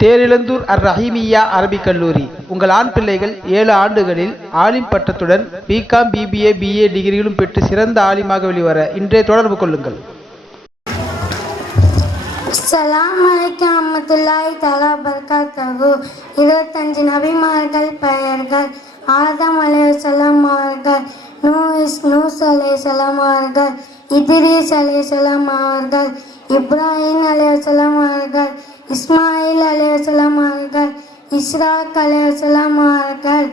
தேரிழந்தூர் அர் ரஹீமியா அரபிக் கல்லூரி. உங்கள் ஆண் பிள்ளைகள் ஏழு ஆண்டுகளில் ஆலிம் பட்டத்துடன் பிகாம் பிபிஏ பிஏ டிகிரிகளும் பெற்று சிறந்த ஆலிமாக வெளிவர இன்றே தொடர்பு கொள்ளுங்கள். சலாம் அலைக்கம் அம்மத்துல்லாய் தலா பர்காத்தகு இருபத்தஞ்சு நபிமார்கள் பெயர்கள் ஆதம் அலைஹிஸ்ஸலாம் அவர்கள் நூஸ் நூஸ் அலைஹிஸ்ஸலாம் அவர்கள் இத்ரீஸ் அலைஹிஸ்ஸலாம் அவர்கள் இப்ராஹிம் அலைஹிஸ்ஸலாம் அவர்கள் இஸ்மாயில் அலைஹிஸ்ஸலாம் அவர்கள் இஸ்ராக் அலைஹிஸ்ஸலாம் அவர்கள்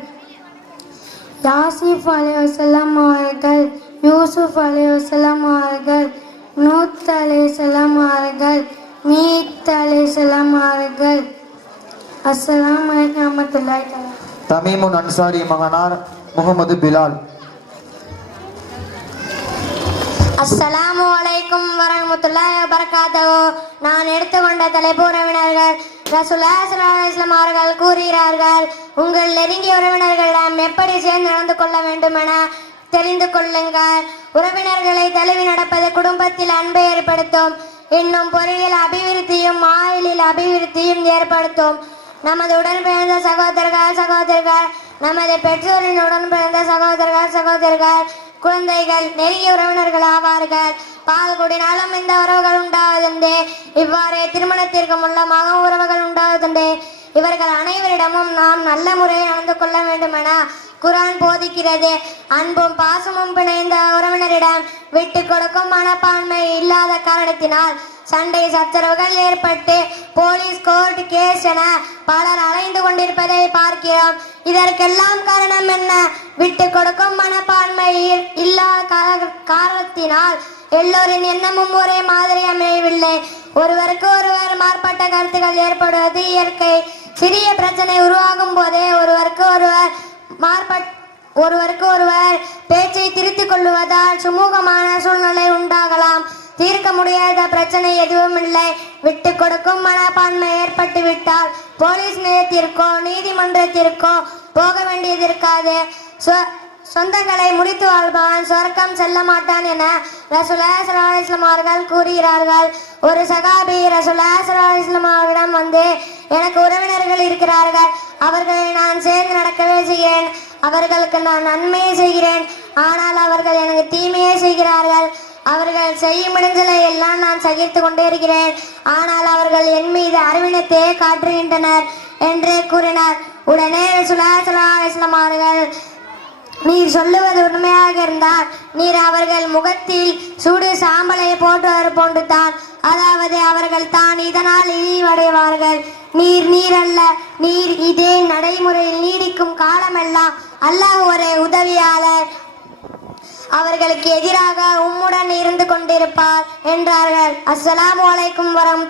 யாசிஃப் அலைவசலாம் அவர்கள் யூசுப் அலைவசலாம் அவர்கள் நூத் அலைசலாம் அவர்கள் மீத் அலைசலாம் அவர்கள். அஸ்லாம் அலைக்கும் தமீமுன் அன்சாரி மகனார் முகமது பிலால். அஸ்ஸலாமு அலைக்கும் வரஹ்மத்துல்லாஹி வபரகாத்துஹு. நான் எடுத்துக்கொண்ட தலைப்பு உறவினர்கள் ரசூலுல்லாஹி ஸல்லல்லாஹு அவர்கள் கூறுகிறார்கள் உங்கள் நெருங்கிய உறவினர்கள் நாம் எப்படி சேர்ந்து நடந்து கொள்ள வேண்டும் என தெரிந்து கொள்ளுங்கள். உறவினர்களை தழுவி நடப்பது குடும்பத்தில் அன்பை ஏற்படுத்தும். இன்னும் பொருளில் அபிவிருத்தியும் ஆயுளில் அபிவிருத்தியும் ஏற்படுத்தும். நமது உடன் பிறந்த சகோதரர்கள் சகோதரர்கள் நமது பெற்றோரின் உடன் பிறந்த சகோதரர்கள் சகோதரர்கள் குழந்தைகள் நெருங்கிய உறவினர்கள் ஆவார்கள். பால் குடினாலும் இந்த உறவுகள் உண்டாவதுண்டு இவ்வாறே திருமணத்திற்கு மூலமாக உறவுகள் உண்டாவதுண்டு இவர்கள் அனைவரிடமும் நாம் நல்ல முறையில் நடந்து கொள்ள வேண்டும் என குரான் போதிக்கிறது. அன்பும் பாசமும் பிணைந்த உறவினரிடம் விட்டு கொடுக்கும் மனப்பான்மை இல்லாத காரணத்தினால் சண்டை சச்சரவுகள் ஏற்பட்டு போலீஸ் கோர்ட் கேஸ் என பலர் அலை கொண்டிருப்பதை பார்க்கிறோம். இதற்கெல்லாம் காரணம் என்ன? விட்டு கொடுக்கும் மனப்பான்மை இல்லா காரணத்தினால் எல்லோரின் எண்ணமும் ஒரே மாதிரி அமையவில்லை. ஒருவருக்கு ஒருவர் மாறுபட்ட கருத்துக்கள் ஏற்படுவது இயற்கை. சிறிய பிரச்சனை உருவாகும் போதே ஒருவருக்கு ஒருவர் மாறுபட் ஒருவருக்கு ஒருவர் பேச்சை திருத்திக் கொள்ளுவதால் சுமூகமான சூழ்நிலை உண்டாகலாம். தீர்க்க முடியாத பிரச்சனை எதுவும் இல்லை. விட்டு கொடுக்கும் மனப்பான்மை ஏற்பட்டு விட்டால் போலீஸ் நிலையத்திற்கோ நீதிமன்றத்திற்கோ போக வேண்டியது இருக்காது. சொ- சொந்தங்களை முடித்து வாழ்பவன் சொர்க்கம் செல்ல மாட்டான் என ரசுல்லா அவர்கள் கூறுகிறார்கள். ஒரு சகாபி ரசுல்லா அவரிடம் வந்து எனக்கு உறவினர்கள் இருக்கிறார்கள். அவர்களை நான் சேர்ந்து நடக்கவே செய்கிறேன். அவர்களுக்கு நான் நன்மையை செய்கிறேன். ஆனால் அவர்கள் எனக்கு தீமையை செய்கிறார்கள். அவர்கள் செய்யும் இடைஞ்சலை எல்லாம் நான் சகித்து கொண்டே இருக்கிறேன். ஆனால் அவர்கள் என் மீது அறிவினத்தையே காட்டுகின்றனர் என்று கூறினார். உடனே சுலாசலாசலம் அவர்கள் நீர் சொல்லுவது உண்மையாக இருந்தால் நீர் அவர்கள் முகத்தில் சுடு சாம்பலை போட்டுவர் போன்று தான் அதாவது அவர்கள் தான் இதனால் இழிவடைவார்கள். நீர் நீர் அல்ல நீர் இதே நடைமுறையில் நீடிக்கும் காலமெல்லாம் அல்லாஹ் ஒரு உதவியாளர். அவர்களுக்கு எதிராக உம்முடன் இருந்து கொண்டிருப்பார் என்றார்கள். அஸ்ஸலாமு அலைக்கும் வரம்